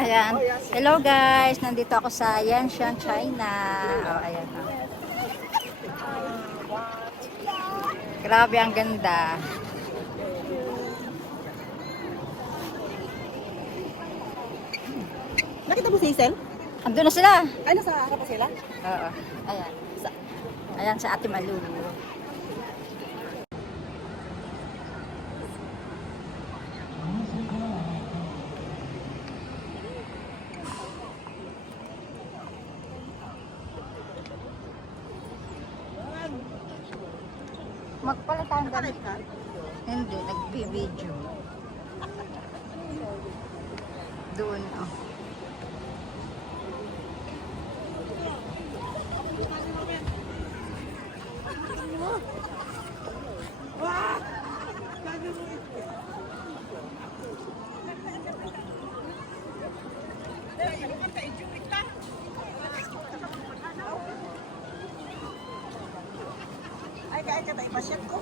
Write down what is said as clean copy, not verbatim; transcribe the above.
Ayan. Hello guys, nandito ako sa Yanshan, China. Oh, ayan. Oh. Grabe, ang ganda. Nakita mo si Hazel? Andun na sila. Ay, nasa harap pa sila? Oo. Ayan. Ayan sa Ate Malu. Magpalitan ka. Hindi, nag-video. Doon, oh. Ay, kaya ka tayo pasyat ko.